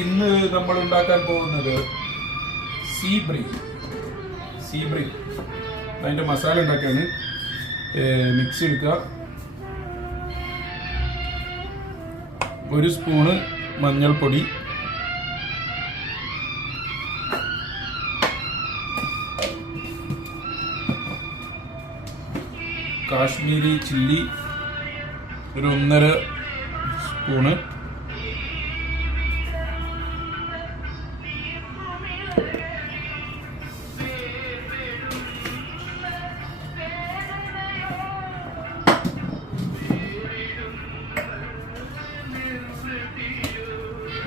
ഇന്ന് നമ്മൾ ഉണ്ടാക്കാൻ പോകുന്നത് സീബ്രി. അതിൻ്റെ മസാല ഉണ്ടാക്കുകയാണ്. മിക്സി എടുക്കുക. 1 സ്പൂണ് മഞ്ഞൾപ്പൊടി, കാശ്മീരി ചില്ലി 1.5 സ്പൂണ്,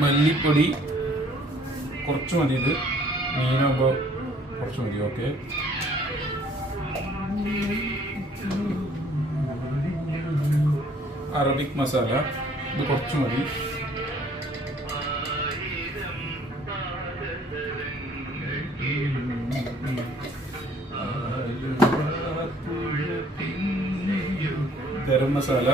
മല്ലിപ്പൊടി കുറച്ച് മതി. ഇത് മീനാകുമ്പോൾ കുറച്ച് മതി. ഓക്കെ, അറബിക് മസാല ഇത് കുറച്ച് മതി. ഗരം മസാല,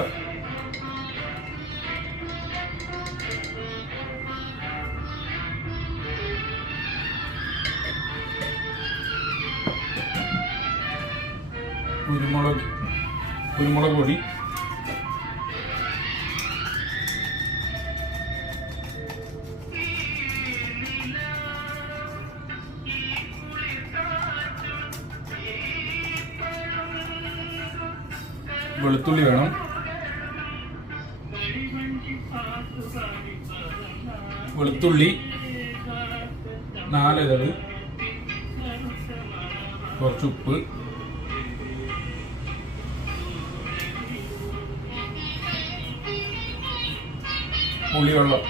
കുരുമുളക് പൊടി, വെളുത്തുള്ളി വേണം, വെളുത്തുള്ളി 4 ഇതള്, കുറച്ച് ഉപ്പ്, പുളിവെള്ളം,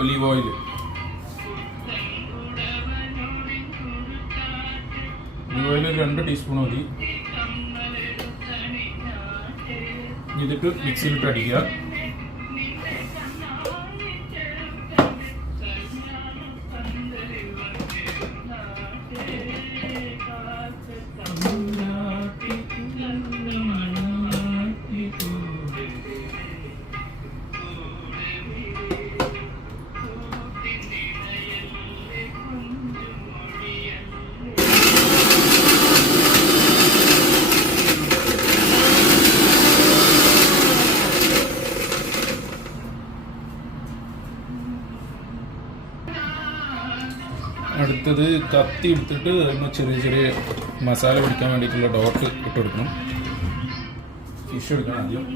olive oil, olive oil 2 teaspoon മതി. ഇതിട്ട് മിക്സിയിലിട്ട് അടിക്കുക. അടുത്തത് കത്തി എടുത്തിട്ട് അതിന് ചെറിയ മസാല പിടിക്കാൻ വേണ്ടിയിട്ടുള്ള ഡോട്ട് ഇട്ട് കൊടുക്കണം. ഫിഷ് എടുക്കണം ആദ്യം.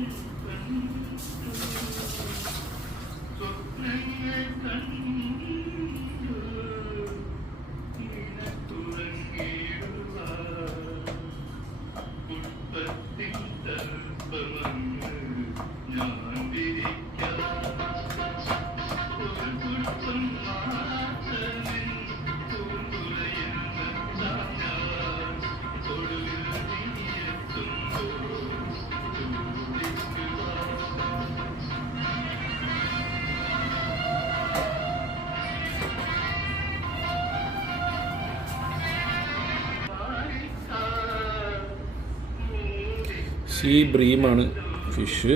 See ബ്രീമാണ് fish.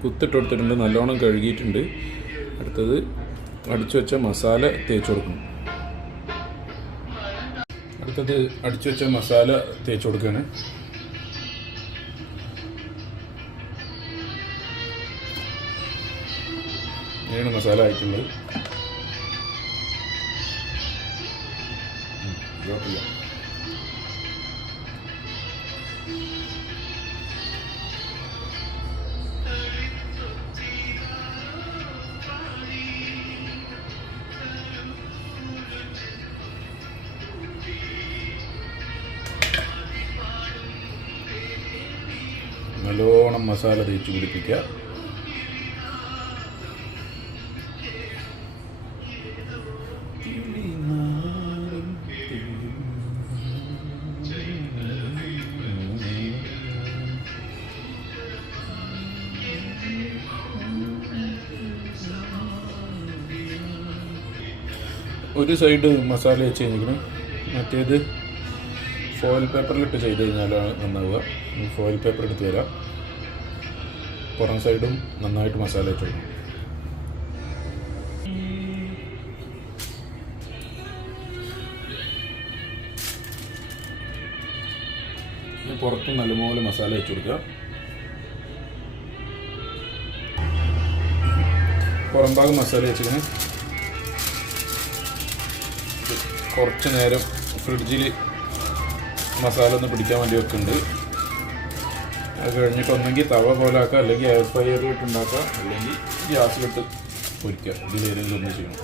കുത്തിട്ട് കൊടുത്തിട്ടുണ്ട്, നല്ലോണം കഴുകിയിട്ടുണ്ട്. അടുത്തത് അടിച്ചു വെച്ച മസാല തേച്ച് കൊടുക്കണം. കൊടുക്കുകയാണ്. ഇങ്ങനെയാണ് മസാല ആയിട്ടുള്ളത്. നല്ലോണം മസാല തേച്ച് പിടിപ്പിക്കുക. ഒരു സൈഡ് മസാല വെച്ച് കഴിഞ്ഞിരിക്കണം, മറ്റേത് ഫോയിൽ പേപ്പറിലിട്ട് ചെയ്ത് കഴിഞ്ഞാലാണ് നന്നാവുക. ഫോയിൽ പേപ്പർ എടുത്ത് തരാം. പുറം സൈഡും നന്നായിട്ട് മസാല വെച്ച് കൊടുക്കണം. പുറത്ത് നല്ലപോലെ മസാല വെച്ച് കൊടുക്കുക. പുറം ഭാഗം മസാല വെച്ചിങ്ങനെ കുറച്ച് നേരം ഫ്രിഡ്ജിൽ മസാല ഒന്ന് പിടിക്കാൻ വേണ്ടി വെക്കുന്നുണ്ട്. അത് കഴിഞ്ഞിട്ട് ഒന്നെങ്കിൽ തവ പോലെ ആക്കുക, അല്ലെങ്കിൽ എയർ ഫ്രയറിലിട്ട് ഉണ്ടാക്കുക, അല്ലെങ്കിൽ ഗ്യാസിലിട്ട് പൊരിക്കുക. ഇതിലേതെങ്കിലും ഒന്ന് ചെയ്യണം.